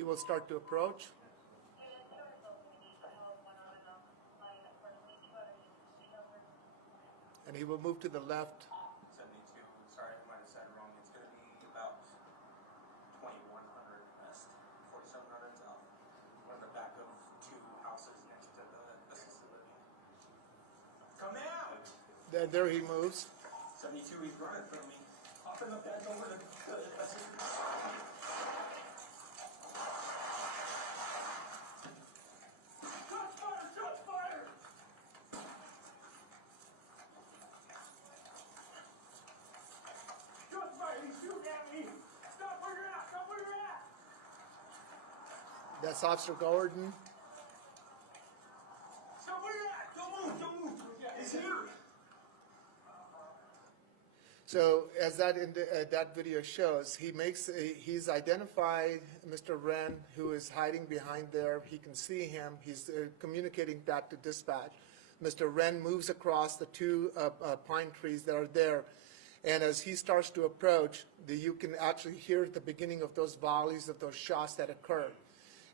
He will start to approach. And he will move to the left. 72, sorry, I might have said it wrong. It's going to be about 2100 west, 4700 south. We're in the back of two houses next to the assisted living. Come out! There he moves. 72, he's running from me. Hop in the bed over the assisted living. That's Officer Gordon. Stop where you're at! Don't move! He's here! So as that video shows, he's identified Mr. Wren, who is hiding behind there. He can see him. He's communicating back to dispatch. Mr. Wren moves across the two pine trees that are there. And as he starts to approach, you can actually hear the beginning of those volleys of those shots that occurred.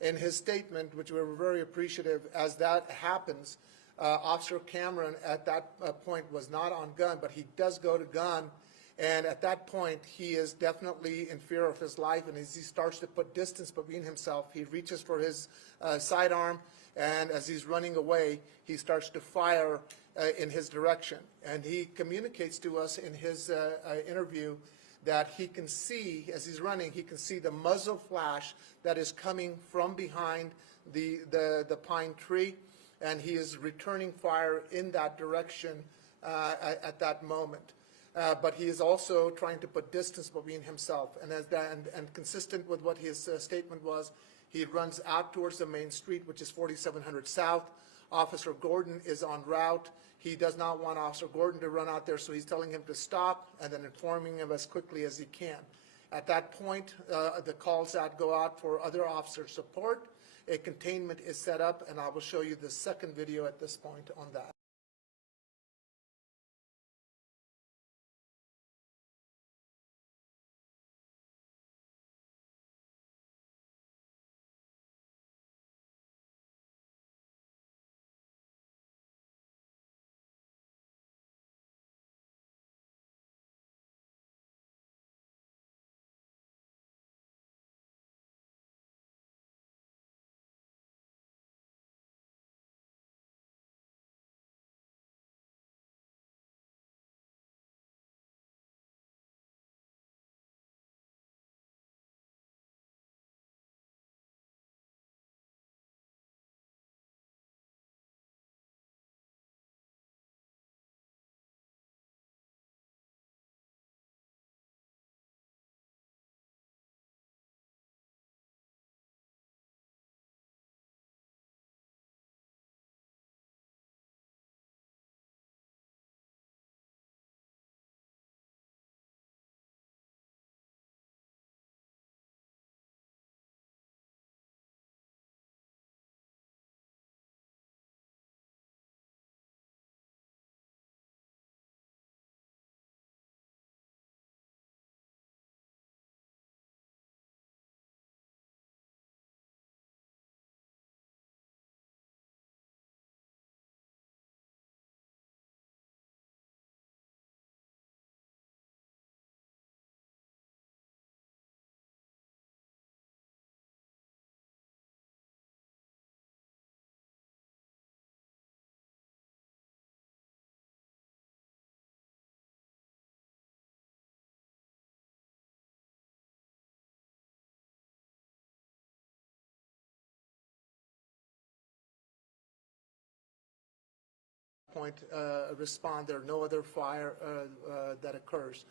In his statement, which we're very appreciative, as that happens, Officer Cameron at that point was not on gun, but he does go to gun. And at that point, he is definitely in fear of his life. And as he starts to put distance between himself, he reaches for his sidearm. And as he's running away, he starts to fire in his direction. And he communicates to us in his interview that he can see, as he's running, he can see the muzzle flash that is coming from behind the pine tree, and he is returning fire in that direction at that moment. But he is also trying to put distance between himself, and consistent with what his statement was, he runs out towards the main street, which is 4700 South. Officer Gordon is en route. He does not want Officer Gordon to run out there, so he's telling him to stop and then informing him as quickly as he can. At that point, the calls out go out for other officer support. A containment is set up, and I will show you the second video at this point on that. Point respond. There are no other fire that occurs.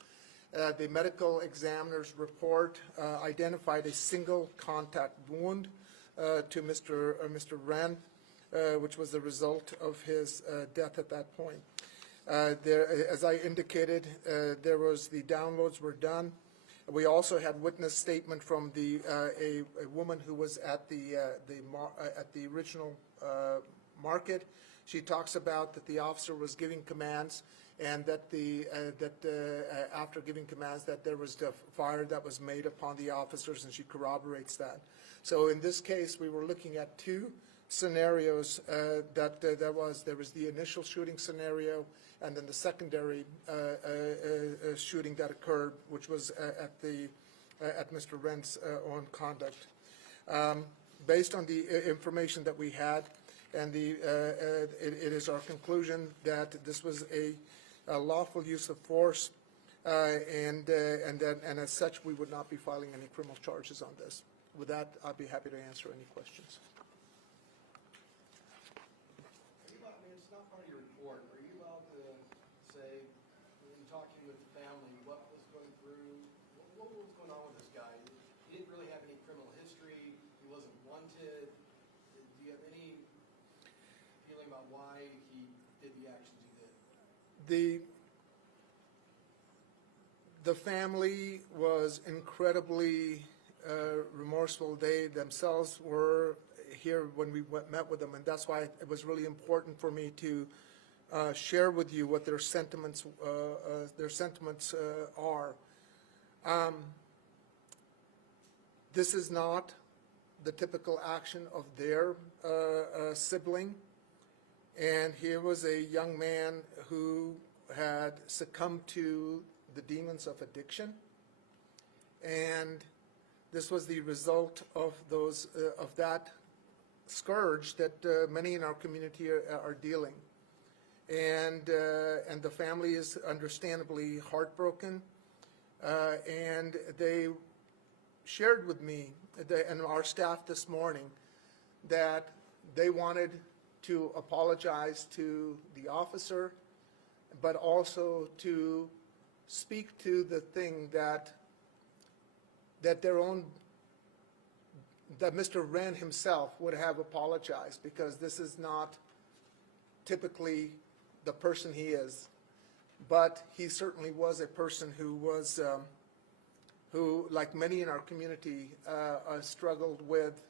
The medical examiner's report identified a single contact wound to Mr. Wren, which was the result of his death at that point. As I indicated, the downloads were done. We also had witness statement from a woman who was at the original market. She talks about that the officer was giving commands and that after giving commands that there was the fire that was made upon the officers, and she corroborates that. So in this case, we were looking at two scenarios there was the initial shooting scenario, and then the secondary shooting that occurred, which was at Mr. Wren's own conduct. Based on the information that we had, and it is our conclusion that this was a lawful use of force, and as such, we would not be filing any criminal charges on this. With that, I'll be happy to answer any questions. It's not part of your report. Are you allowed to say, in talking with the family, what was going through, what was going on with this guy? He didn't really have any criminal history. He wasn't wanted. Do you have any feeling about why he did the actions he did? The family was incredibly remorseful. They themselves were here when we met with them, and that's why it was really important for me to share with you what their sentiments are. This is not the typical action of their sibling, and here was a young man who had succumbed to the demons of addiction, and this was the result of that scourge that many in our community are dealing, and the family is understandably heartbroken, and they shared with me and our staff this morning that they wanted to apologize to the officer, but also to speak to the thing that Mr. Wren himself would have apologized, because this is not typically the person he is, but he certainly was a person who was, who, like many in our community, struggled with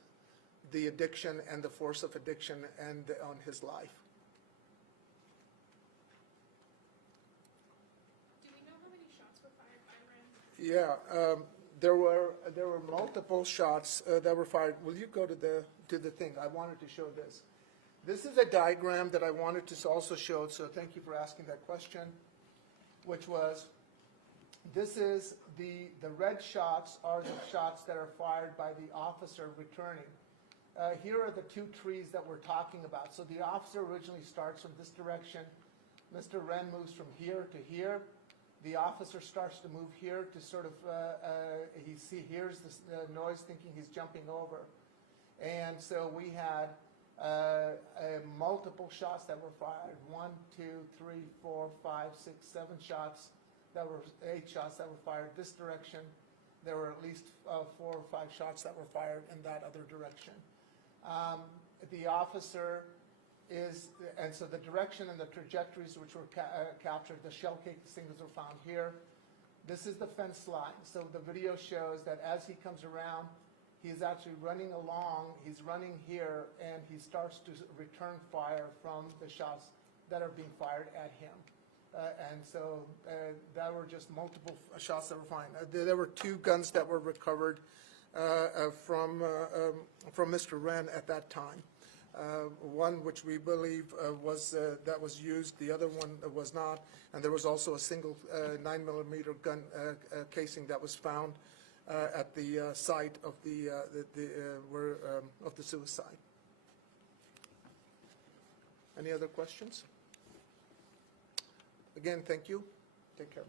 the addiction and the force of addiction and on his life. Do we know how many shots were fired by Wren? Yeah. There were multiple shots that were fired. Will you go to the thing? I wanted to show this. This is a diagram that I wanted to also show, so thank you for asking that question, which was, this is the red shots are the shots that are fired by the officer returning. Here are the two trees that we're talking about. So the officer originally starts from this direction. Mr. Wren moves from here to here. The officer starts to move here to sort of, he hears the noise thinking he's jumping over. And so we had multiple shots that were fired. 1, 2, 3, 4, 5, 6, 7 shots. 8 shots that were fired this direction. There were at least 4 or 5 shots that were fired in that other direction. The officer is, and so the direction and the trajectories which were captured, the shell casings were found here. This is the fence line. So the video shows that as he comes around, he's actually running along, he's running here, and he starts to return fire from the shots that are being fired at him. And so there were just multiple shots that were fired. There were 2 guns that were recovered from Mr. Wren at that time. One which we believe that was used, the other one was not, and there was also a single 9mm gun casing that was found at the site of of the suicide. Any other questions? Again, thank you. Take care.